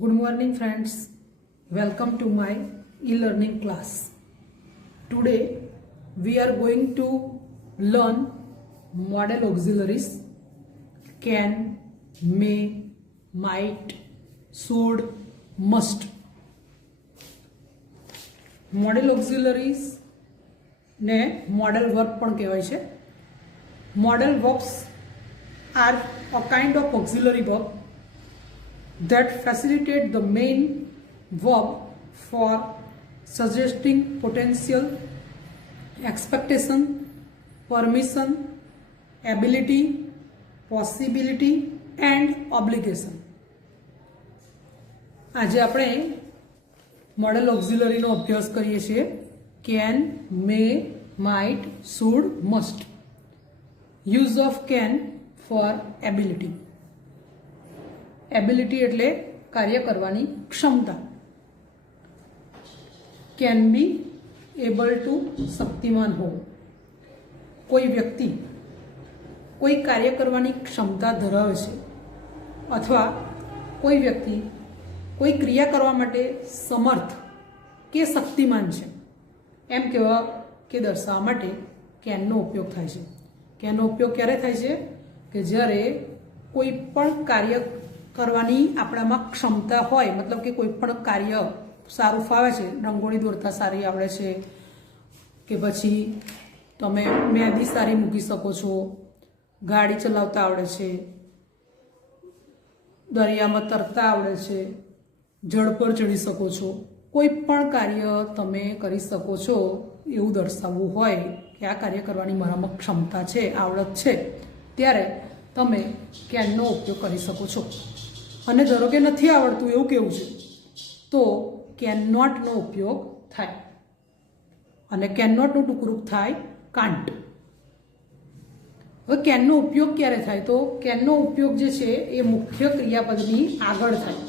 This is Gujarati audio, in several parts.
Good morning friends, welcome to my e-learning class. Today we are going to learn modal auxiliaries can, may, might, should, must. Modal auxiliaries ને modal verb પણ કહેવાય છે. Modal verbs are a kind of auxiliary verb that facilitate the main verb for suggesting potential, expectation, permission, ability, possibility and obligation. આજે આપણે મોડલ ઓક્ઝિલરીનો અભ્યાસ કરીએ છીએ. Can, may, might, should, must. Use of can for ability. Ability એટલે કાર્ય કરવાની ક્ષમતા. કેન બી એબલ ટુ શક્તિમાન હોવું. કોઈ વ્યક્તિ કોઈ કાર્ય કરવાની ક્ષમતા ધરાવે છે અથવા કોઈ વ્યક્તિ કોઈ ક્રિયા કરવા માટે સમર્થ કે શક્તિમાન છે એમ કહેવા કે દર્શાવવા માટે કેનનો ઉપયોગ થાય છે. કેનનો ઉપયોગ ક્યારે થાય છે કે જ્યારે કોઈ પણ કાર્ય કરવાની આપણામાં ક્ષમતા હોય, મતલબ કે કોઈ પણ કાર્ય સારું ફાવે છે, રંગોળી દોરતા સારી આવડે છે કે પછી તમે મહેંદી સારી મૂકી શકો છો, ગાડી ચલાવતા આવડે છે, દરિયામાં તરતા આવડે છે, જળ પર ચડી શકો છો, કોઈ પણ કાર્ય તમે કરી શકો છો એવું દર્શાવવું હોય કે આ કાર્ય કરવાની મારામાં ક્ષમતા છે, આવડત છે, ત્યારે તમે કેનનો ઉપયોગ કરી શકો છો. અને ધારો કે નથી આવડતું એવું કેવું છે તો કેન નોટનો ઉપયોગ થાય. અને કેન નોટનું ટૂંકરૂપ થાય કાન્ટ. હવે કેનનો ઉપયોગ ક્યારે થાય તો કેનનો ઉપયોગ જે છે એ મુખ્ય ક્રિયાપદની આગળ થાય.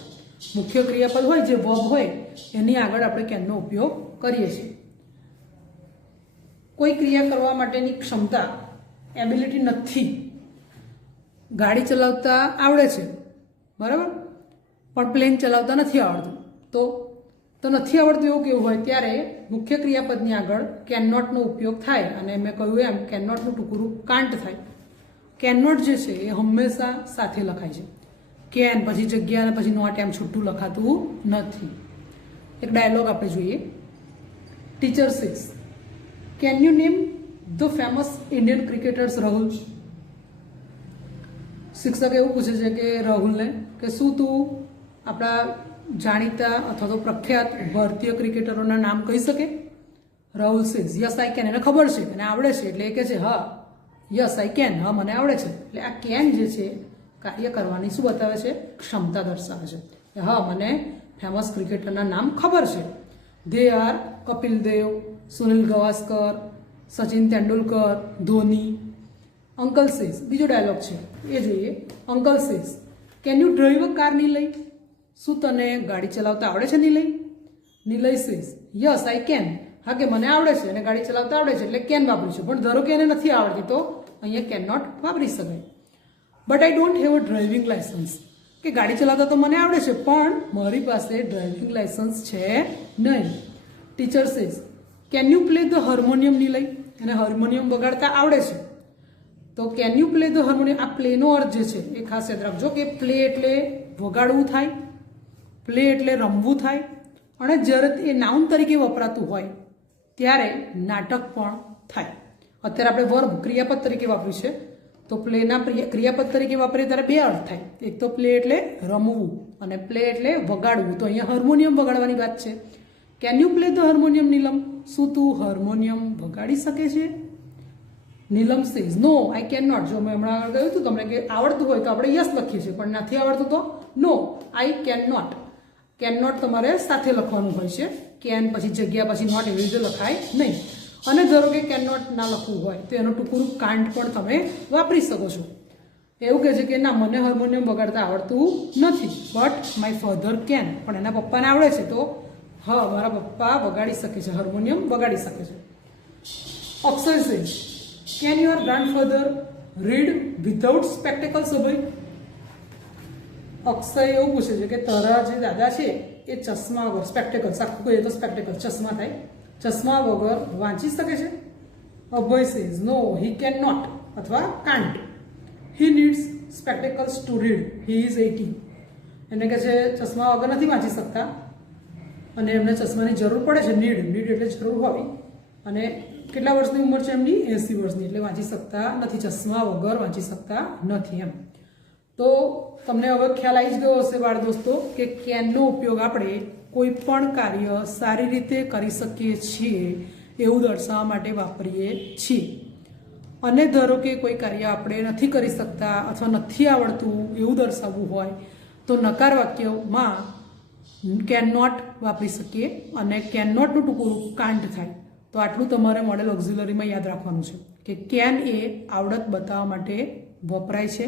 મુખ્ય ક્રિયાપદ હોય જે વર્બ હોય એની આગળ આપણે કેનનો ઉપયોગ કરીએ છીએ. કોઈ ક્રિયા કરવા માટેની ક્ષમતા એબિલિટી નથી. ગાડી ચલાવતા આવડે છે બરાબર, પણ પ્લેન ચલાવતા નથી આવડતું તો નથી આવડતું એવું કેવું હોય ત્યારે મુખ્ય ક્રિયાપદની આગળ કેન નોટનો ઉપયોગ થાય. અને મેં કહ્યું એમ કેન નોટનું ટૂંકું કાન્ટ થાય. કેન નોટ જે છે એ હંમેશા સાથે લખાય છે. કેન પછી જગ્યા અને પછી નોટ એમ છૂટું લખાતું નથી. એક ડાયલોગ આપણે જોઈએ. Teacher says, can you name the famous Indian cricketers Rahul? શિક્ષક એવું પૂછે છે કે રાહુલને કે શું તું આપણા જાણીતા અથવા તો પ્રખ્યાત ભારતીય ક્રિકેટરોના નામ કહી શકે? Rahul says yes I can. એને ખબર છે, એને આવડે છે, એટલે એ કહે છે હા યસ આઈ કેન, હા મને આવડે છે. એટલે આ કેન જે છે કાર્ય કરવાની શું બતાવે છે? ક્ષમતા દર્શાવે છે. હા મને ફેમસ ક્રિકેટરના નામ ખબર છે. They are Kapil Dev, Sunil Gavaskar, Sachin Tendulkar, Dhoni. Uncle says, બીજો ડાયલોગ છે એ જોઈએ. Uncle says, can you drive a car Nilay? શું તને ગાડી ચલાવતા આવડે છે Nilay? Nilay says yes I can. હા કે મને આવડે છે અને ગાડી ચલાવતા આવડે છે એટલે કેન વાપરીશું. પણ ધારો કે એને નથી આવડતી તો અહીંયા કેન નોટ વાપરી શકાય. But I don't have a driving licence. કે ગાડી ચલાવતા તો મને આવડે છે પણ મારી પાસે ડ્રાઇવિંગ લાયસન્સ છે નહીં. Teacher says can you play the harmonium Nilay? એને હાર્મોનિયમ વગાડતા આવડે છે તો can you play the harmonium. આ પ્લેનો અર્થ જે છે એ ખાસ યાદ રાખજો કે પ્લે એટલે વગાડવું થાય, પ્લે એટલે રમવું થાય. અને જ્યારે એ નાઉન તરીકે વપરાતું હોય ત્યારે નાટક પણ થાય. અત્યારે આપણે વર્બ ક્રિયાપદ તરીકે વાપર્યું છે તો પ્લેના ક્રિયાપદ તરીકે વાપરીએ ત્યારે બે અર્થ થાય. એક તો પ્લે એટલે રમવું અને પ્લે એટલે વગાડવું. તો અહીંયા હાર્મોનિયમ વગાડવાની વાત છે. Can you play the harmonium Neelam? શું તું હાર્મોનિયમ વગાડી શકે છે? Neelam says no I can not. જો મેં હમણાં આગળ કહ્યું હતું તમને કે આવડતું હોય તો આપણે યસ લખીએ છીએ, પણ નથી આવડતું તો no I can not. Can not તમારે સાથે લખવાનું હોય છે. કેન પછી જગ્યા પછી નોટ એવી રીતે લખાય નહીં. અને ધારો કે કેન નોટ ના લખવું હોય તો એનું ટૂંકું કાન્ટ પણ તમે વાપરી શકો છો. એવું કહે છે કે ના મને હાર્મોનિયમ વગાડતા આવડતું નથી બટ માય ફાધર કેન. પણ એના પપ્પાને આવડે છે તો હા મારા પપ્પા વગાડી શકે છે, હાર્મોનિયમ વગાડી શકે છે. Akshay says can your grandfather read without spectacles? Abhay Akshay એવું પૂછે છે કે તારા જે દાદા છે એ ચશ્મા વગર સ્પેક્ટેકલ્સ આખું કહીએ તો સ્પેક્ટેકલ ચશ્મા થાય ચશ્મા વગર વાંચી શકે છે Abhay says no he can not અથવા can't he needs spectacles to read he is 18 એને કહે છે ચશ્મા વગર નથી વાંચી શકતા અને એમને ચશ્માની જરૂર પડે છે નીડ એટલે જરૂર હોવી અને કેટલા વર્ષની ઉંમર છે એમની 80 વર્ષની એટલે વાંચી શકતા નથી ચશ્મા વગર વાંચી શકતા નથી એમ તો તમને હવે ખ્યાલ આવી જ ગયો હશે બાળ દોસ્તો કે કેનનો ઉપયોગ આપણે કોઈ પણ કાર્ય સારી રીતે કરી શકીએ છીએ એવું દર્શાવવા માટે વાપરીએ છીએ અને ધારો કે કોઈ કાર્ય આપણે નથી કરી શકતા અથવા નથી આવડતું એવું દર્શાવવું હોય તો નકાર વાક્યમાં કેન નોટ વાપરી શકીએ અને કેન નોટનું ટૂંકું કાન્ટ થાય તો આટલું તમારે મોડેલ ઓક્ઝિલરીમાં યાદ રાખવાનું છે કે કેન એ આવડત બતાવવા માટે વપરાય છે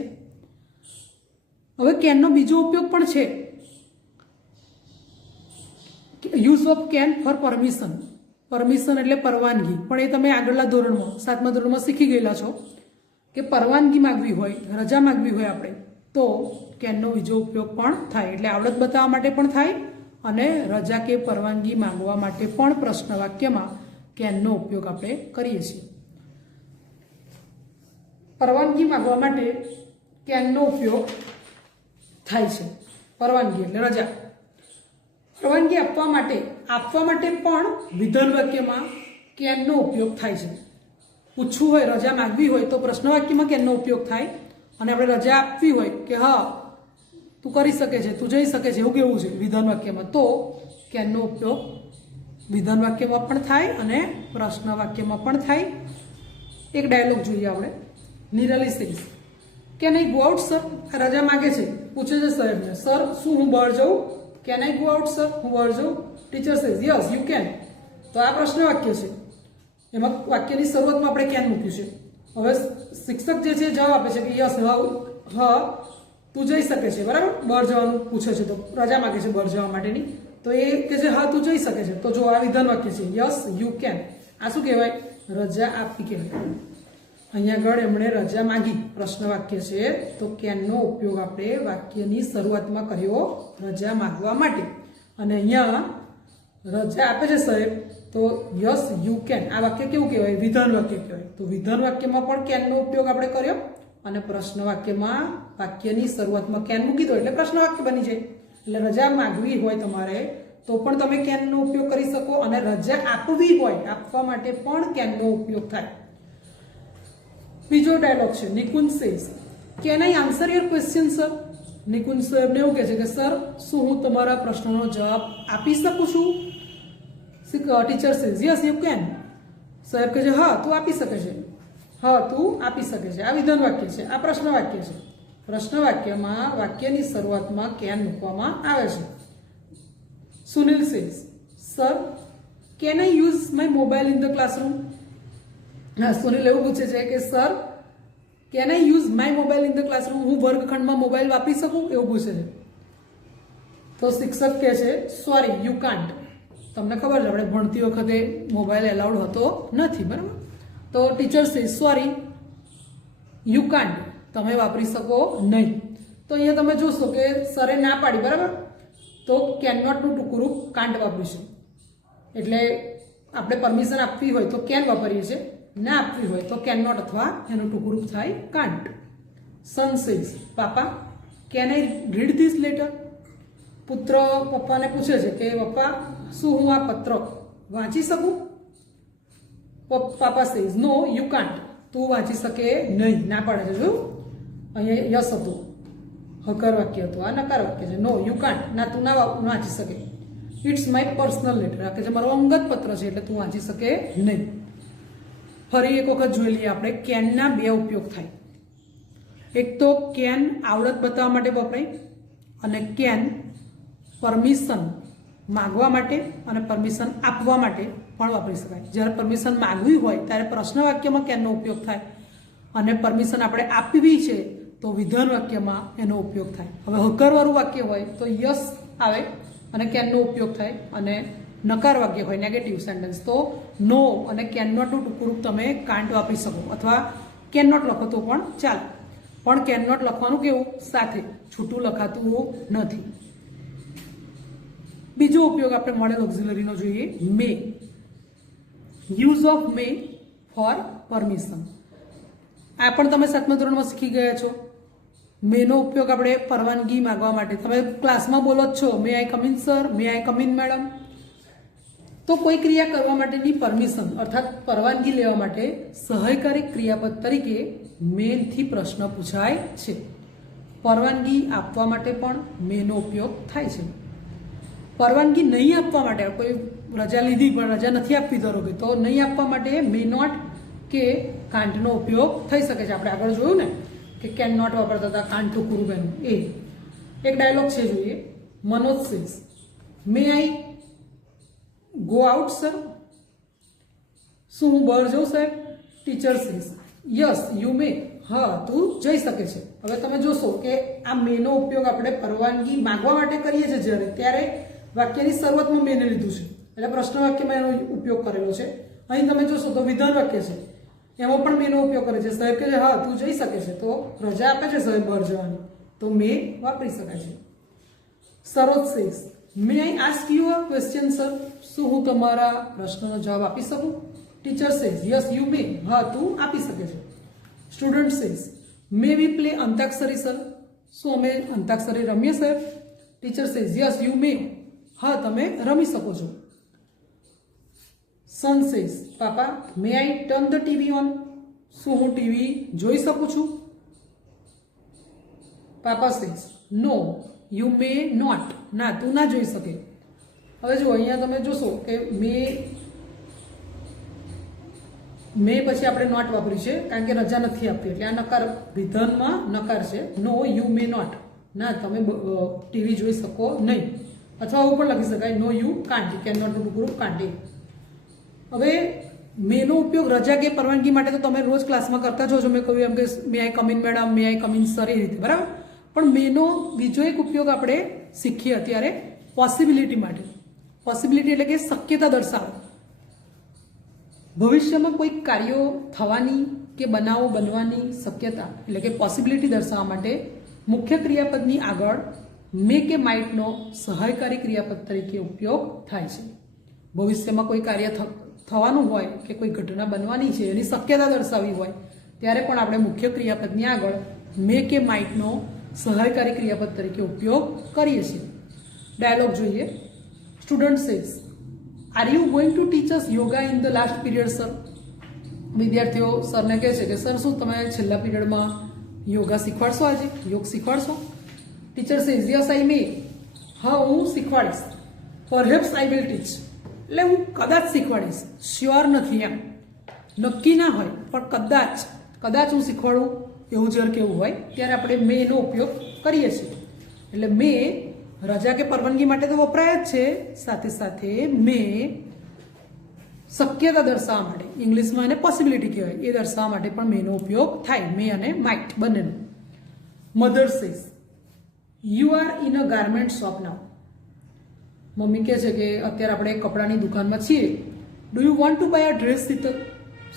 હવે કેનનો બીજો ઉપયોગ પણ છે use of can for permission એટલે પરવાનગી પણ એ તમે આગળના ધોરણમાં 7મા ધોરણમાં શીખી ગયેલા છો કે પરવાનગી માંગવી હોય રજા માંગવી હોય આપણે તો કેનનો બીજો ઉપયોગ પણ થાય એટલે આવડત બતાવવા માટે પણ થાય અને રજા કે પરવાનગી માંગવા માટે પણ પ્રશ્ન વાક્યમાં કેનનો ઉપયોગ આપણે કરીએ છીએ પરવાનગી માંગવા માટે કેનનો ઉપયોગ થાય છે પરવાનગી એટલે રજા પરવાનગી આપવા માટે પણ વિધાન વાક્યમાં કેનનો ઉપયોગ થાય છે પૂછવું હોય રજા માંગવી હોય તો પ્રશ્ન વાક્યમાં કેનનો ઉપયોગ થાય અને આપણે રજા આપવી હોય કે હા તું કરી શકે છે તું જઈ શકે છે એવું કેવું છે વિધાન વાક્યમાં તો કેનનો ઉપયોગ વિધાન વાક્યમાં પણ થાય અને પ્રશ્ન વાક્યમાં પણ થાય એક ડાયલોગ જોઈએ આપણે Nirali says can I go out sir રજા માગે છે પૂછે છે સાહેબને સર શું હું બહાર જાઉં can I go out sir હું બહાર જાઉં teacher says yes you can તો આ પ્રશ્ન વાક્ય છે એમાં વાક્યની શરૂઆતમાં આપણે કેન મૂક્યું છે હવે શિક્ષક જે છે જવાબ આપે છે કે યસ હા તું જઈ શકે છે બરાબર બહાર જવાનું પૂછે છે તો રજા માગે છે બહાર જવા માટેની તો એ કે છે હા તું જઈ શકે છે તો જો આ વિધાન વાક્ય છે યસ યુ કેન આ શું કહેવાય રજા આપી કહેવાય અહીંયા આગળ એમણે રજા માંગી પ્રશ્ન વાક્ય છે તો કેનનો ઉપયોગ આપણે વાક્યની શરૂઆતમાં કર્યો રજા માંગવા માટે અને અહીંયા રજા આપે છે સાહેબ તો યસ યુ કેન આ વાક્ય કેવું કહેવાય વિધાન વાક્ય કહેવાય તો વિધાન વાક્યમાં પણ કેનનો ઉપયોગ આપણે કર્યો અને પ્રશ્ન વાક્યમાં વાક્યની શરૂઆતમાં કેન મૂકી દો એટલે પ્રશ્ન વાક્ય બની જાય એટલે રજા માંગવી હોય તમારે તો પણ તમે કેનનો ઉપયોગ કરી શકો અને રજા આપવી હોય આપવા માટે પણ કેનનો ઉપયોગ થાય બીજો ડાયલોગ છે Nikunj says can I answer your question sir Nikunj સાહેબને એવું કહે છે કે સર શું હું તમારા પ્રશ્નનો જવાબ આપી શકું છું teacher says yes you can સાહેબ કહે છે હા તું આપી શકે છે હા તું આપી શકે છે આ વિધાન વાક્ય છે આ પ્રશ્ન વાક્ય છે પ્રશ્ન વાક્યમાં વાક્યની શરૂઆતમાં કેન મૂકવામાં આવે છે Sunil says sir can I use my mobile in the classroom હા સુનિલ એવું પૂછે છે કે sir can I use my mobile in the classroom હું વર્ગખંડમાં મોબાઈલ વાપરી શકું એવું પૂછે છે તો શિક્ષક કહે છે સોરી યુ કાન્ટ તમને ખબર છે આપણે ભણતી વખતે મોબાઈલ એલાઉડ હતો નથી બરાબર તો ટીચર સે સોરી યુ કાન્ટ તમે વાપરી શકો નહીં તો અહીંયા તમે જોશો કે સરે ના પાડી બરાબર તો કેન નોટનું ટૂંકું રૂપ કાન્ટ વાપરીશું એટલે આપણે પરમિશન આપવી હોય તો કેન વાપરીએ છીએ ના આપવી હોય તો કેન નોટ અથવા એનું ટૂંકું રૂપ થાય can't son says papa can I read this letter પુત્ર પપ્પાને પૂછે છે કે પપ્પા શું હું આ પત્ર વાંચી શકું પાપા સેઝ નો યુ કાન્ટ તું વાંચી શકે નહીં ના પાડે છે જો અહીંયા યસ હતું હકાર વાક્ય હતું આ નકાર વાક્ય છે નો યુ કાન્ટ ના તું ના વાંચી શકે ઇટ્સ માય પર્સનલ લેટર આ કે છે મારો અંગત પત્ર છે એટલે તું વાંચી શકે નહીં ફરી એક વખત જોઈ લઈએ આપણે કેનના બે ઉપયોગ થાય એક તો કેન આવડત બતાવવા માટે વપરાય અને કેન પરમિશન માગવા માટે અને પરમિશન આપવા માટે પણ વાપરી શકાય જ્યારે પરમિશન માગવી હોય ત્યારે પ્રશ્ન વાક્યમાં કેનનો ઉપયોગ થાય અને પરમિશન આપણે આપવી છે તો વિધાન વાક્યમાં એનો ઉપયોગ થાય હવે હકારવાળું વાક્ય હોય તો યસ આવે અને કેનનો ઉપયોગ થાય અને નકાર વાક્ય હોય નેગેટિવ સેન્ટેન્સ તો નો અને કેન નોટનું ટૂંકું રૂપ તમે કાન્ટ વાપરી શકો અથવા કેન નોટ લખો તો પણ ચાલે પણ કેન નોટ લખવાનું કેવું સાથે, છૂટું લખાતું નથી. બીજો ઉપયોગ આપણે મળેલ ઓક્ઝિલરીનો જોઈએ, may. Use of may for permission. આ પણ તમે 7મા ધોરણમાં શીખી ગયા છો. મેનો ઉપયોગ આપણે પરવાનગી માંગવા માટે, તમે ક્લાસમાં બોલો જ છો, may I come in sir, may I come in madam. તો કોઈ ક્રિયા કરવા માટેની પરમિશન અર્થાત પરવાનગી લેવા માટે સહાયકારી ક્રિયાપદ તરીકે મેથી પ્રશ્ન પૂછાય છે. પરવાનગી આપવા માટે પણ મેનો ઉપયોગ થાય છે. પરવાનગી નહીં આપવા માટે, કોઈ રજા લીધી પણ રજા નથી આપવી ધારો કે, તો નહીં આપવા માટે મે નોટ કે કાંટનો ઉપયોગ થઈ શકે છે. આપણે આગળ જોયું ને કે કેન નોટ વાપરતા હતા, કાંટ તો કુરુબેન. એ એક ડાયલોગ છે, જોઈએ. Manoj says, may I go out sir? શું હું બહાર જઉં સાહેબ? Teacher says, yes you may. હા, તું જઈ શકે છે. હવે તમે જોશો કે આ મેનો ઉપયોગ આપણે પરવાનગી માંગવા માટે કરીએ છીએ જ્યારે, ત્યારે વાક્યની શરૂઆતમાં મેને લીધું છે, એટલે પ્રશ્ન વાક્યમાં એનો ઉપયોગ કરેલો છે. અહીં તમે જોશો તો વિધાન વાક્ય છે, એમાં પણ મેનો ઉપયોગ કરે છે. સાહેબ કહે છે હા તું જઈ શકે છે, તો રજા આપે છે સાહેબ બહાર જવાની, તો મે વાપરી શકાય છે. Saroj says, may I ask you a question sir? શું હું તમારા પ્રશ્નનો જવાબ આપી શકું? Teacher says, yes you may. હા, તું આપી શકે છે. Student says, may we play antakshari sir? શું અમે અંતાક્ષરી રમીએ સાહેબ? Teacher says, yes you may. હા, તમે રમી શકો છો. Son says, papa may I turn the TV on? શું હું ટીવી જોઈ શકું છું? Papa says, no you may not. ના, તું ના જોઈ શકે. હવે જો અહીંયા તમે જોશો કે મે પછી આપણે નોટ વાપર્યું છે, કારણ કે રજા નથી આપી, એટલે આ નકાર, વિધાનમાં નકાર છે. નો યુ મે નોટ. ના, તમે ટીવી જોઈ શકો નહીં. અથવા આવું પણ લખી શકાય, નો યુ કાન્ટ, કેન નોટ નું ગ્રુપ કાન્ટ. હવે મેનો ઉપયોગ રજા કે પરવાનગી માટે તો તમે રોજ ક્લાસમાં કરતા જ છો. મેં કહ્યું એમ કે may I come in madam, may I come in sir, એ રીતે, બરાબર. પણ મેનો બીજો એક ઉપયોગ આપણે શીખીએ અત્યારે પોસિબિલિટી માટે. પોસિબિલિટી એટલે કે શક્યતા દર્શાવો. ભવિષ્યમાં કોઈ કાર્યો થવાની કે બનાવો બનવાની શક્યતા એટલે કે પોસિબિલિટી દર્શાવવા માટે મુખ્ય ક્રિયાપદની આગળ મે કે માઇટનો સહાયકારી ક્રિયાપદ તરીકે ઉપયોગ થાય છે. ભવિષ્યમાં કોઈ કાર્ય થવાનું હોય કે કોઈ ઘટના બનવાની છે, એની શક્યતા દર્શાવવી હોય, ત્યારે પણ આપણે મુખ્ય ક્રિયાપદની આગળ મે કે માઇટનો સહાયકારી ક્રિયાપદ તરીકે ઉપયોગ કરીએ છીએ. ડાયલોગ જોઈએ. Student says, are you going to teach us yoga in the last period sir? વિદ્યાર્થીઓ સરને કહે છે કે સર શું તમે છેલ્લા પીરિયડમાં યોગા શીખવાડશો, આજે યોગ શીખવાડશો? ટીચર સેઝ, યસ આઈ મે. હા, હું શીખવાડીશ. પરહેપ્સ આઈ વિલ ટીચ, એટલે હું કદાચ શીખવાડીશ, શ્યોર નથી એમ, નક્કી ના હોય પણ કદાચ હું શીખવાડું, એવું જ્યારે કેવું હોય ત્યારે આપણે મેનો ઉપયોગ કરીએ છીએ. એટલે મે રજા કે પરવાનગી માટે તો વપરાય જ છે, સાથે સાથે મે શક્યતા દર્શાવવા માટે, ઇંગ્લિશમાં એને પોસિબિલિટી કહેવાય, એ દર્શાવવા માટે પણ મેનો ઉપયોગ થાય, મે અને માઇટ બંનેનો. Mother says, you are in a garment shop now? મમ્મી કહે છે કે અત્યારે આપણે કપડાની દુકાનમાં છીએ. Do you want to buy a dress Sheetal?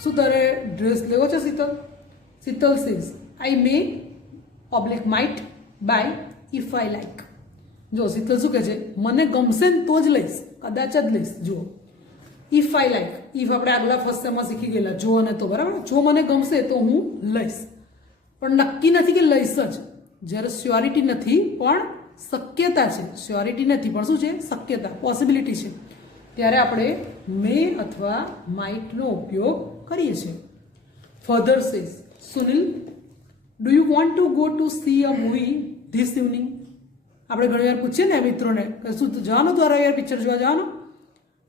શું તારે ડ્રેસ લેવો છે Sheetal? Sheetal says, I may oblique might buy if I like. જો શીતલ શું કહે છે, મને ગમશે ને તો જ લઈશ, કદાચ જ લઈશ. જુઓ, ઇફ આઈ લાઈક, ઇફ આપણે આગલા ફર્સ્ટ સેમમાં શીખી ગયેલા, જો અને તો, બરાબર. જો મને ગમશે તો હું લઈશ, પણ નક્કી નથી કે લઈશ જ. જ્યારે શ્યોરિટી નથી પણ શક્યતા છે, શ્યોરિટી નથી પણ શું છે, શક્યતા, પોસિબિલિટી છે, ત્યારે આપણે મે અથવા માઇટનો ઉપયોગ કરીએ છીએ. Further says, Sunil do you want to go to C a movie this evening? આપણે ઘણી વાર પૂછીએ ને મિત્રોને કે શું જવાનું તો યાર પિક્ચર જોવા જવાનું?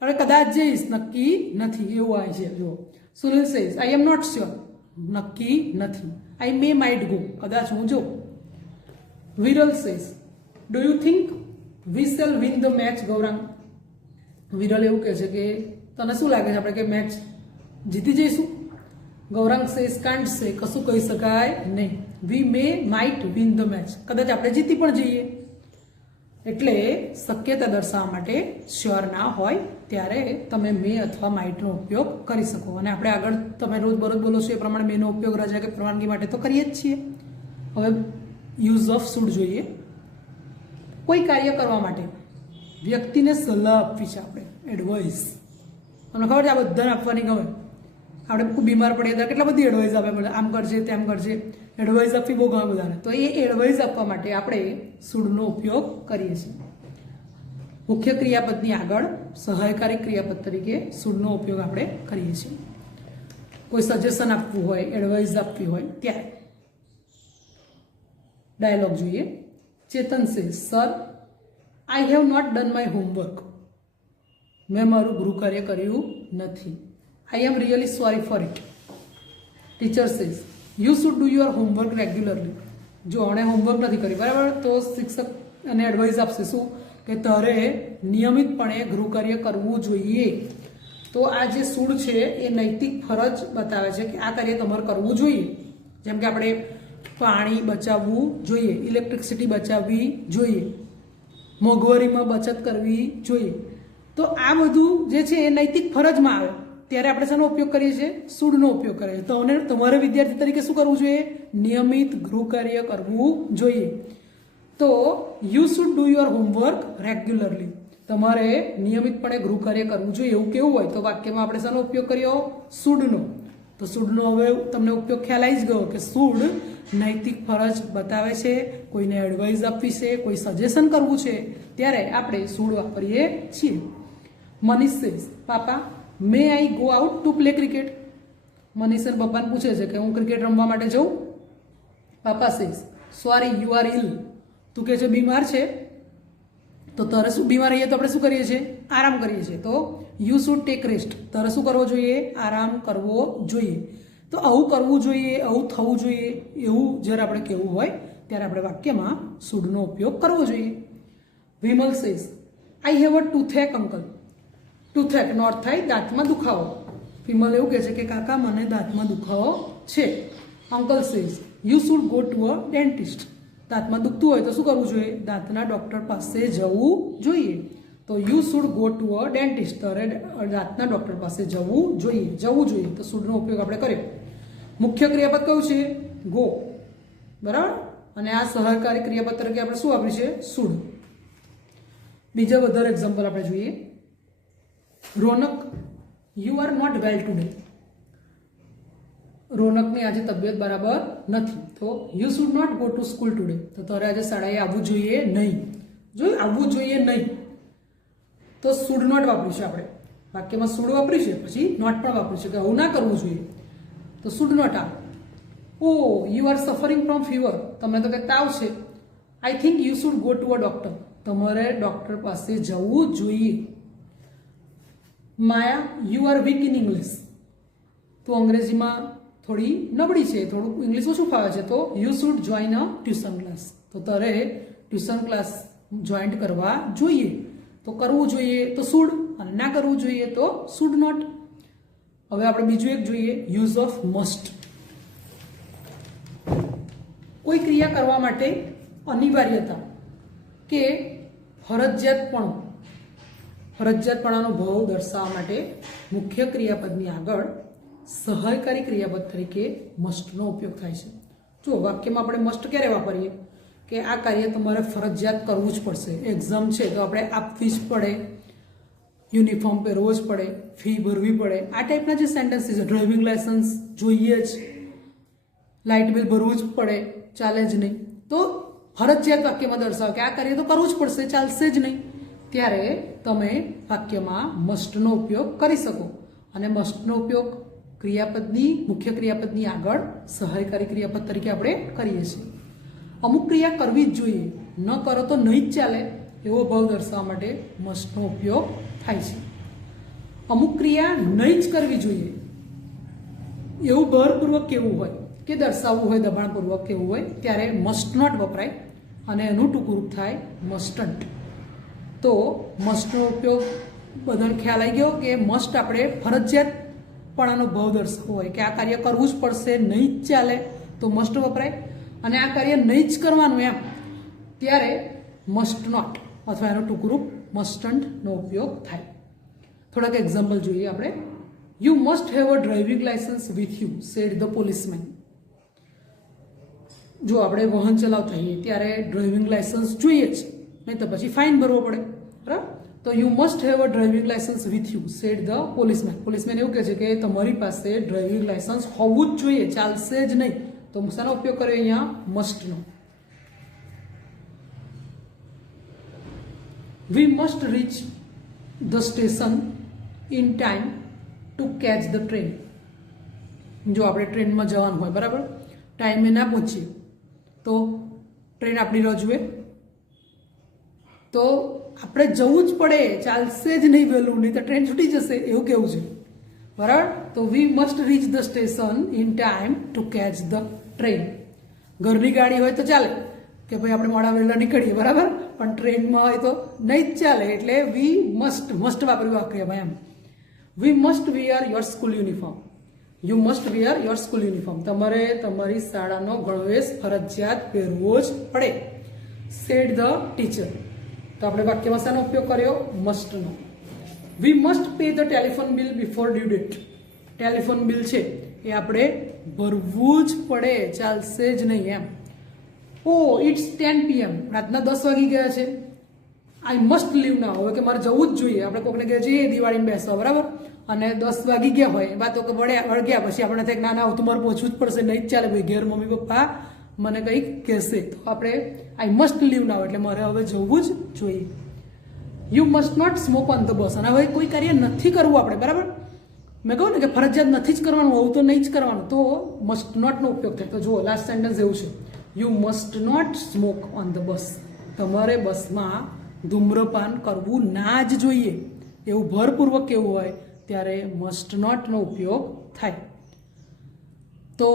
હવે કદાચ જઈશ, નક્કી નથી, એવું આવે છે. જુઓ, Sunil says, I am not sure, નક્કી નથી. આઈ મે માઇટ ગો, કદાચ હું જાઉં. Viral says, do you think we shall win the match Gaurang? Viral એવું કહે છે કે તને શું લાગે છે આપણે કે મેચ જીતી જઈશું? ગૌરાંગ સેઝ, કાન્ટ સે, કશું કહી શકાય નહીં. We may might win the match, કદાચ આપણે જીતી પણ જઈએ. એટલે શક્યતા દર્શાવવા માટે શ્યોર ના હોય ત્યારે તમે મે અથવા માઇટનો ઉપયોગ કરી શકો. અને આપણે આગળ તમે રોજ બરોજ બોલો છો એ પ્રમાણે મેનો ઉપયોગ રજા કે પરવાનગી માટે તો કરીએ જ છીએ. હવે યુઝ ઓફ શુડ જોઈએ. કોઈ કાર્ય કરવા માટે વ્યક્તિને સલાહ આપવી છે આપણે, એડવાઇસ. તમને ખબર છે આ બધાને આપવાની ગમે. આપણે ખૂબ બીમાર પડીએ ત્યારે કેટલા બધી એડવાઇસ આપે, બોલે આમ કરજે તેમ કરજે, એડવાઇસ આપવી બહુ ગમે બધાને. તો એ એડવાઇસ આપવા માટે આપણે શુડનો ઉપયોગ કરીએ છીએ. મુખ્ય ક્રિયાપદની આગળ સહાયકારી ક્રિયાપદ તરીકે શુડનો ઉપયોગ આપણે કરીએ છીએ. કોઈ સજેશન આપવું હોય, એડવાઇસ આપવી હોય ત્યારે. ડાયલોગ જોઈએ. Chetan says, sir I have not done my homework. મેં મારું ગૃહ કાર્ય કર્યું નથી. I am really sorry for it. Teacher says, you should do your homework regularly. જો આણે હોમવર્ક નથી કર્યું બરાબર, તો શિક્ષક એને એડવાઇસ આપશે શું કે તારે નિયમિતપણે ગૃહ કાર્ય કરવું જોઈએ. તો આ જે શુડ છે એ નૈતિક ફરજ બતાવે છે કે આ કાર્ય તમારે કરવું જોઈએ. જેમ કે આપણે પાણી બચાવવું જોઈએ, ઇલેક્ટ્રિસિટી બચાવવી જોઈએ, મોંઘવારીમાં બચત કરવી જોઈએ. તો આ બધું જે છે એ નૈતિક ફરજમાં આવે ત્યારે આપણે શાનો ઉપયોગ કરીએ છીએ? શુડનો ઉપયોગ કરીએ છીએ. તો તમારે વિદ્યાર્થી તરીકે શું કરવું જોઈએ? નિયમિત ગૃહ કાર્ય કરવું જોઈએ. તો you should do your homework regularly. તમારે નિયમિતપણે ગૃહ કાર્ય કરવું જોઈએ. એવું કેવું હોય તો વાક્યમાં આપણે શાનો ઉપયોગ કર્યો? શુડનો. તો શુડનો હવે તમને ઉપયોગ ખ્યાલ આવી જ ગયો કે શુડ નૈતિક ફરજ બતાવે છે, કોઈને એડવાઇસ આપવી છે, કોઈ સજેશન કરવું છે ત્યારે આપણે શુડ વાપરીએ છીએ. Manish says, papa may I go out to play cricket. Manish પપ્પાને પૂછે છે કે હું ક્રિકેટ રમવા માટે જઉં. પાપા સેઝ, સોરી યુ આર ઇલ. તું કહે છે બીમાર છે, તો તારે શું બીમાર રહીએ તો આપણે શું કરીએ છીએ? આરામ કરીએ છીએ. તો યુ શુડ ટેક રેસ્ટ. તારે શું કરવો જોઈએ? આરામ કરવો જોઈએ. તો આવું કરવું જોઈએ, આવું થવું જોઈએ, એવું જ્યારે આપણે કહેવું હોય ત્યારે આપણે વાક્યમાં શુડનો ઉપયોગ કરવો જોઈએ. Vimal says, I have a toothache uncle. Toothache નો અર્થ થાય દાંતમાં દુખાવો. વિમલ એવું કહે છે કે કાકા મને દાંતમાં દુખાવો છે. Uncle says, you should go to a dentist. દાંતમાં દુખતું હોય તો શું કરવું જોઈએ? દાંતના ડૉક્ટર પાસે જવું જોઈએ. તો you should go to a dentist. તારે દાંતના ડૉક્ટર પાસે જવું જોઈએ. જવું જોઈએ તો શુડનો ઉપયોગ આપણે કર્યો. મુખ્ય ક્રિયાપદ કયું છે? ગો. બરાબર. અને આ સહકારી ક્રિયાપદ તરીકે આપણે શું વાપર્યું છે? શુડ. બીજા વધારે એક્ઝામ્પલ આપણે જોઈએ. Raunak, you are not well today. રોનકની આજે તબિયત બરાબર નથી. તો you should not go to school today. તો તારે આજે શાળાએ આવવું જોઈએ નહીં. જો આવવું જોઈએ નહીં તો શુડ નોટ વાપરીશું આપણે. વાક્યમાં શુડ વાપરીશું, પછી નોટ પણ વાપરીશું કે આવું ના કરવું જોઈએ. તો શુડ નોટ આવે. Oh you are suffering from fever. તમને તો કંઈક તાવ છે. I think you should go to a doctor. તમારે ડોક્ટર પાસે જવું જોઈએ. Maya, you are weak in English. તો અંગ્રેજીમાં થોડી નબળી છે, થોડુંક ઇંગ્લિશ ઓછું ફાવે છે, તો you should join a tuition class. તો તારે ટ્યુશન ક્લાસ જોઈન્ટ કરવા જોઈએ. તો કરવું જોઈએ તો શુડ, અને ના કરવું જોઈએ તો શુડ નોટ. હવે આપણે બીજું એક જોઈએ, યુઝ ઓફ મસ્ટ. કોઈ ક્રિયા કરવા માટે અનિવાર્યતા કે ફરજિયાતપણાનો ભાવ દર્શાવવા માટે મુખ્ય ક્રિયાપદની આગળ સહાયકારી ક્રિયાપદ તરીકે મસ્ટનો ઉપયોગ થાય છે. જો વાક્યમાં આપણે મસ્ટ ક્યારે વાપરીએ? કે આ કાર્ય તમારે ફરજિયાત કરવું જ પડશે. એક્ઝામ છે તો આપણે આપવી જ પડે, યુનિફોર્મ પહેરવો જ પડે, ફી ભરવી પડે. આ ટાઈપના જે સેન્ટેન્સીસ છે, ડ્રાઇવિંગ લાયસન્સ જોઈએ જ, લાઇટ બિલ ભરવું જ પડે, ચાલે જ નહીં. તો ફરજિયાત વાક્યમાં દર્શાવો કે આ કાર્ય તો કરવું જ પડશે, ચાલશે જ નહીં. ત્યારે તમે વાક્યમાં મસ્ટનો ઉપયોગ કરી શકો. અને મસ્ટનો ઉપયોગ મુખ્ય ક્રિયાપદની આગળ સહાયકારી ક્રિયાપદ તરીકે આપણે કરીએ છીએ. અમુક ક્રિયા કરવી જ જોઈએ, ન કરો તો નહીં જ ચાલે એવો ભાવ દર્શાવવા માટે મસ્ટનો ઉપયોગ થાય છે. અમુક ક્રિયા નહીં જ કરવી જોઈએ એવું ભારપૂર્વક કહેવું હોય કે દર્શાવવું હોય, દબાણપૂર્વક કહેવું હોય ત્યારે મસ્ટ નોટ વપરાય અને એનું ટૂંકું રૂપ થાય મસ્ટન્ટ. તો મસ્ટનો ઉપયોગ બધાને ખ્યાલ આવી ગયો કે મસ્ટ આપણે ફરજિયાતપણાનો ભાવ દર્શાવવો હોય કે આ કાર્ય કરવું જ પડશે, નહીં જ ચાલે તો મસ્ટ વપરાય. અને આ કાર્ય નહીં જ કરવાનું એમ ત્યારે મસ્ટ નોટ અથવા એનું ટૂંકું રૂપ મસ્ટન્ટનો ઉપયોગ થાય. થોડાક એક્ઝામ્પલ જોઈએ આપણે. You must have a driving licence with you, said the policeman. જો આપણે વાહન ચલાવતા હોઈએ ત્યારે ડ્રાઇવિંગ લાયસન્સ જોઈએ જ, નહીં તો પછી ફાઇન ભરવો પડે, બરાબર. તો you must have a driving licence with you, said the policeman. Policeman એવું કહે છે કે તમારી પાસે ડ્રાઇવિંગ લાયસન્સ હોવું જ જોઈએ, ચાલશે જ નહીં. તો શાનો ઉપયોગ કર્યો અહીંયા? મસ્ટનો. We must reach the station in time to catch the train. જો આપણે ટ્રેનમાં જવાનું હોય, બરાબર, ટાઈમે ના પહોંચીએ તો ટ્રેન આપણી રાહ જુએ, તો આપણે જવું જ પડે, ચાલશે જ નહીં વહેલું, નહીં તો ટ્રેન છૂટી જશે, એવું કેવું છે, બરાબર. તો વી must reach the station in time to catch the train. ઘરની ગાડી હોય તો ચાલે કે ભાઈ આપણે મોડા વહેલા નીકળીએ, બરાબર, પણ ટ્રેનમાં હોય તો નહીં જ ચાલે. એટલે વી મસ્ટ વાપર્યું વાક્યમાં એમ. We must wear your school uniform. You must wear your school uniform. તમારે તમારી શાળાનો ગણવેશ ફરજિયાત પહેરવો જ પડે. Said the teacher. તો આપણે વાક્યમાં શાનો ઉપયોગ કર્યો? મસ્ટનો. We must pay the telephone bill before due date. Telephone bill છે એ આપણે ભરવું જ પડે, ચાલશે જ નહીં એમ. ઓ ઇટ્સ 10 PM, રાતના 10 વાગી ગયા છે. આઈ મસ્ટ લીવ ના હોય કે મારે જવું જ જોઈએ. આપણે કોકને કહે જઈએ દિવાળીમાં બેસવા, બરાબર, અને 10 વાગી ગયા હોય, વાતો કે વળગ્યા, પછી આપણે થાય ના ના તમારે પહોંચવું જ પડશે, નહીં જ ચાલે ભાઈ, ઘેર મમ્મી પપ્પા મને કંઈક કહેશે. તો આપણે આઈ મસ્ટ લીવ ના હોય એટલે મારે હવે જવું જ જોઈએ. You must not smoke on the bus. અને હવે કોઈ કાર્ય નથી કરવું આપણે, બરાબર, મેં કહું ને કે ફરજિયાત નથી જ કરવાનું, હોવું તો નહીં જ કરવાનું, તો મસ્ટ નોટનો ઉપયોગ થાય. તો જુઓ લાસ્ટ સેન્ટેન્સ એવું છે, you must not smoke on the bus. તમારે બસમાં ધૂમ્રપાન કરવું ના જ જોઈએ, એવું ભારપૂર્વક કેવું હોય ત્યારે મસ્ટ નોટનો ઉપયોગ થાય. તો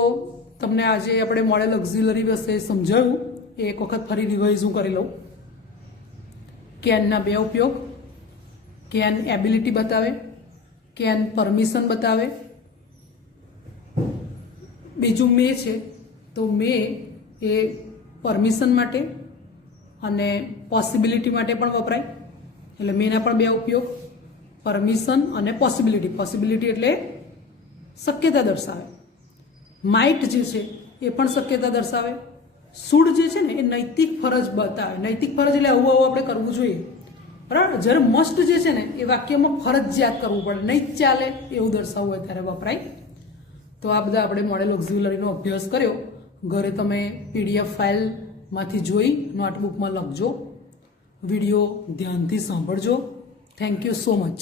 તમને આજે આપણે મોડેલ ઓક્ઝિલરી વિશે સમજાવ્યું, એ એક વખત ફરી રિવાઇઝ હું કરી લઉં. કેનના બે ઉપયોગ. કેન એબિલિટી બતાવે, કેન પરમિશન બતાવે. બીજું મે છે, તો મે એ પરમિશન માટે અને પોસિબિલિટી માટે પણ વપરાય. એટલે મેના પણ બે ઉપયોગ, પરમિશન અને પોસિબિલિટી. પોસિબિલિટી એટલે શક્યતા દર્શાવે. માઇટ જે છે એ પણ શક્યતા દર્શાવે. સુડ જે છે ને એ નૈતિક ફરજ બતાવે. નૈતિક ફરજ એટલે આવું આપણે કરવું જોઈએ, બરાબર. જ્યારે મસ્ટ જે છે ને એ વાક્યમાં ફરજિયાત કરવું પડે, નહીં જ ચાલે એવું દર્શાવવું હોય ત્યારે વપરાય. તો આ બધા આપણે મોડેલ ઓક્ઝિલરીનો અભ્યાસ કર્યો. ઘરે તમે PDF ફાઇલમાંથી જોઈ નોટબુકમાં લખજો, વિડીયો ધ્યાનથી સાંભળજો. Thank you so much.